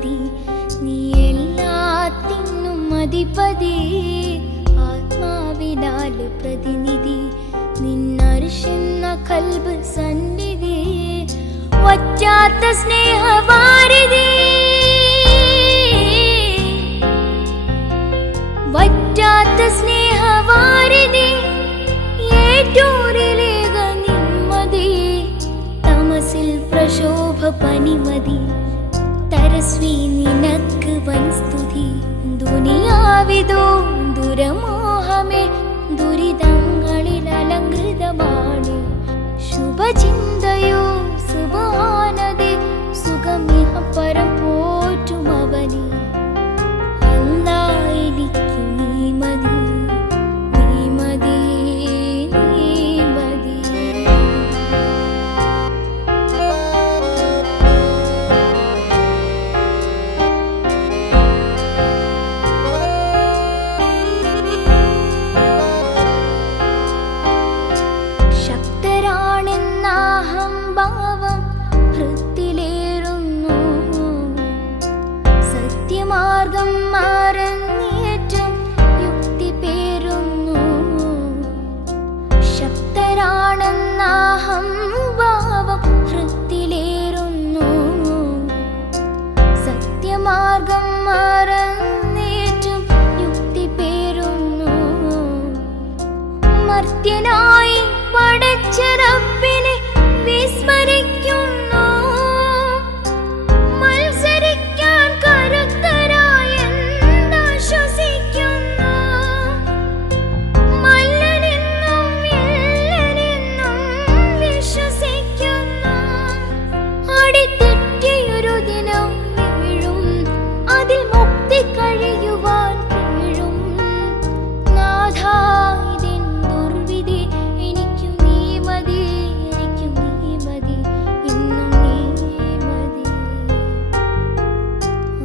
മതി, നീ എല്ലാത്തിനും അധിപതി, ആത്മാവിനാൽ പ്രതിനിധി, നിന്നർശുന്ന കൽബ് സന്നിധി, വറ്റാത്ത സ്നേഹവാരിധി, വറ്റാത്ത സ്നേഹവാരിധി, ഏറ്റൂരിലേക നിമ്മതി, തമസിൽ പ്രശോഭ പനിമതി, തരസ്വി നിനക്ക് വൻസ്തുതി, ദുനിയാവിതോ ദുരമോഹമേ ദുരിതങ്ങളിൽ അലങ്കൃതമാണ്, ശുഭചിന്തയോ സുബ്ഹാനദേ സുഖമിഹ പരം പോറ്റുമവനെ, അല്ലാ എനിക്കു നീ മതി, നീ മതി, നീ മതി. ശക്തരാണെന്ന അഹംഭാവം ഹൃത്തിലേറുന്നു, സത്യമാർഗം മറന്നേറ്റം യുക്തി പേരുന്നു, ശക്തരാണെന്ന അഹംഭാവം ഹൃത്തിലേറുന്നു, സത്യമാർഗം മറന്നേറ്റം യുക്തി പേരുന്നു, മർത്യനായി പടച്ച റബ്ബിനെ വിസ്മരിക്കുന്നു, മത്സരിക്കാൻ കരുത്തരായെന്നാശ്വസിക്കുന്നു, മല്ലനെന്നും വില്ലനെന്നും വിശ്വസിക്കുന്നു, അടിതെറ്റിയൊരു ദിനം വീഴും, അതിൽ മുക്തി കഴിയുവാൻ വീഴും, നാഥാ ഇതിൻ ദുർവിധി, എനിക്കു നീ മതി, എനിക്കു നീ മതി, ഇന്നും നീ മതി,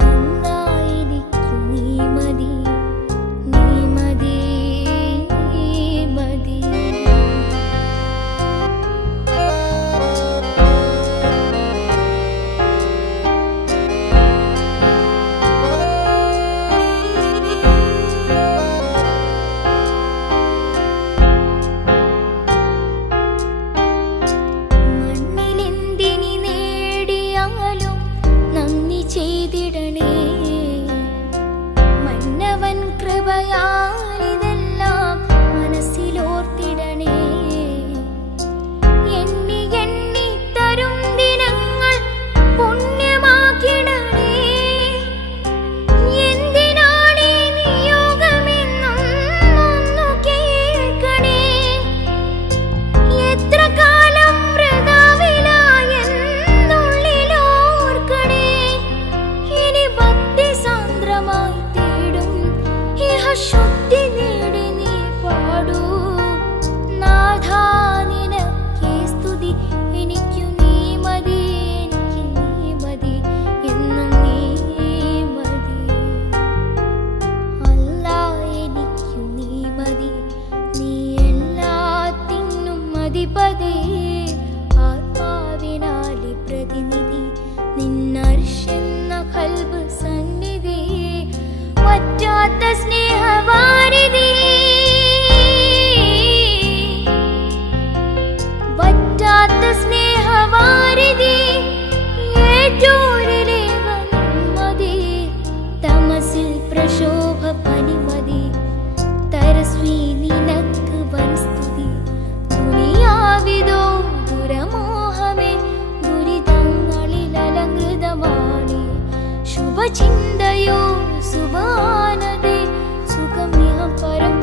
അല്ലാ എനിക്കു നീ മതി, നീ മതി, നീ മതി. മണ്ണിലെന്തിനി നേടിയാലും നന്ദി ചെയ്തിടണേ, മന്നവൻ കൃപയാലിതെല്ലാം മനസ്സിലോർത്തിടണേ, എണ്ണി എണ്ണി തരും ദിനങ്ങൾ പുണ്യമാക്കിടണേ, എന്തിനാണീ നിയോഗമെന്നും ഒന്നു കേൾക്കണേ, എത്ര കാലം വൃഥാവിലായെന്നുള്ളിലോർക്കണേ, ഇനി ഭക്തി സാന്ദ്രമായി തേടും ഇഹ ശുദ്ധി നേടി നീ പാടൂ, നാഥാ നിനക്കേ സ്തുതി, എനിക്കു നീ മതി, എനിക്കു നീ മതി, എന്നും നീ മതി, അല്ലാ എനിക്കു നീ മതി, നീ എല്ലാത്തിനും അധിപതി, ആത്മാവിനാലെ പ്രതിനിധി, നിന്നർശുന്ന കൽബ് സന്നിധി, വറ്റാത്ത സ്നേഹവാരിധി, വറ്റാത്ത സ്നേഹവാരിധി, ഏറ്റൂരിലേക നിമ്മതി, തമസിൽ പ്രശോഭ പനിമതി, തരസ്വി നിനക്ക് വൻസ്തുതി, ദുനിയാവിതോ ദുരമോഹമേ ദുരിതങ്ങളിൽ അലങ്കൃതമാണ്, ശുഭചിന്തയോ സുബ്ഹാനദേ സുഖമിഹ പരം